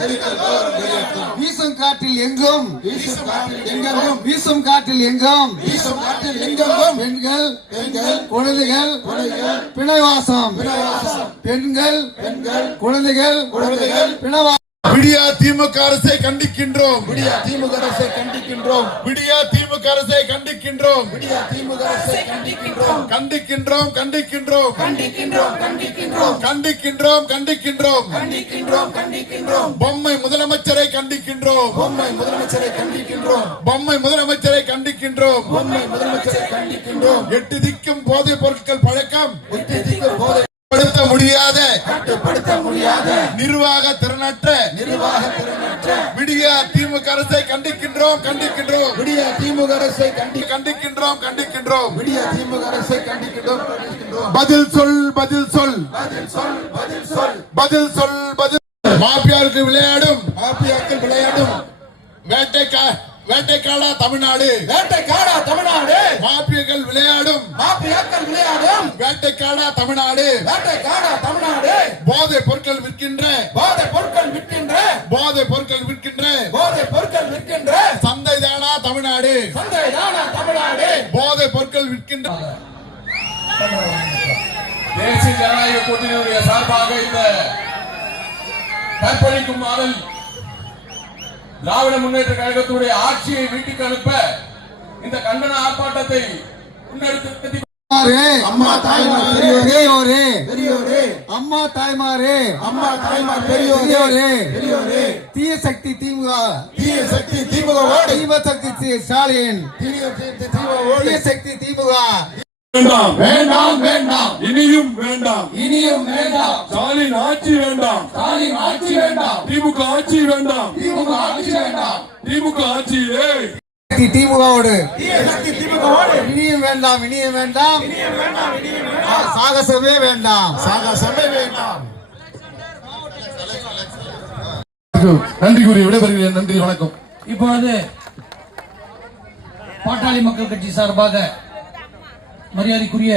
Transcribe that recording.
வெளியேற்றம் வீசும் காற்றில் எங்கும் வீசும் காற்றில் எங்கும் பெண்கள் குழந்தைகள் பிணைவாசம் பெண்கள் குழந்தைகள் பிணைவாசம். விடியா திமுக அரசை கண்டிக்கின்றோம். விடியா திமுக அரசை கண்டிக்கின்றோம். விடியா திமுக அரசை கண்டிக்கின்றோம். விடியா திமுக அரசை கண்டிக்கின்றோம். கண்டிக்கின்றோம் கண்டிக்கின்றோம் கண்டிக்கின்றோம் கண்டிக்கின்றோம் கண்டிக்கின்றோம் கண்டிக்கின்றோம் கண்டிக்கின்றோம் கண்டிக்கின்றோம். பொம்மை முதலமைச்சரை கண்டிக்கின்றோம். பொம்மை முதலமைச்சரை கண்டிக்கின்றோம். பொம்மை முதலமைச்சரை கண்டிக்கின்றோம். பொம்மை முதலமைச்சரை கண்டிக்கின்றோம். எட்டு திக்கும் போதைப் பொருட்கள் பழக்கம் கட்டுப்படுத்த முடியாத நிர்வாக திறனற்ற விடியா திமுக அரசை கண்டிக்கின்றோம் கண்டிக்கின்றோம். விடியா திமுக அரசை கண்டிக்கின்றோம் கண்டிக்கின்றோம். விடியா திமுக அரசை கண்டிக்கின்றோம். பதில் சொல் பதில் சொல் பதில் சொல் பதில் சொல் பதில் சொல் பதில். மாபியாக்கள் விளையாடும் வேட்டைக்காடா தமிழ்நாடு. மாபியாக்கள் விளையாடும் வேட்டைக்காடா தமிழ்நாடு. போதை பொருட்கள் விற்கின்ற சந்தை தானா தமிழ்நாடு. போதை பொருட்கள் விற்கின்ற தேசிய ஜனநாயக கூட்டணியுடைய சார்பாக இந்த கற்பழிக்கும் மாடல் திராவிட முன்னேற்ற கழகத்துடைய ஆட்சியை வீட்டுக்கு அனுப்ப இந்த கண்டன ஆர்ப்பாட்டத்தை முன்னெடுத்து அம்மா தாய்மார் பெரியோரே அம்மா தாய்மாரே பெரியோரே தீய சக்தி திமுக சக்தி ஸ்டாலின் தீய சக்தி திமுக வேண்டாம் வேண்டாம் வேண்டாம் இனியும் வேண்டாம் ஸ்டாலின் ஆட்சி வேண்டாம் திமுக ஆட்சி வேண்டாம் திமுக ஆட்சியே திமுகவோடு இனியும் வேண்டாம் சாகசமே வேண்டாம். நன்றி கூறி விடைபெறுகிறேன். நன்றி வணக்கம். இப்பொழுது பாட்டாளி மக்கள் கட்சி சார்பாக மரியாதைக்குரிய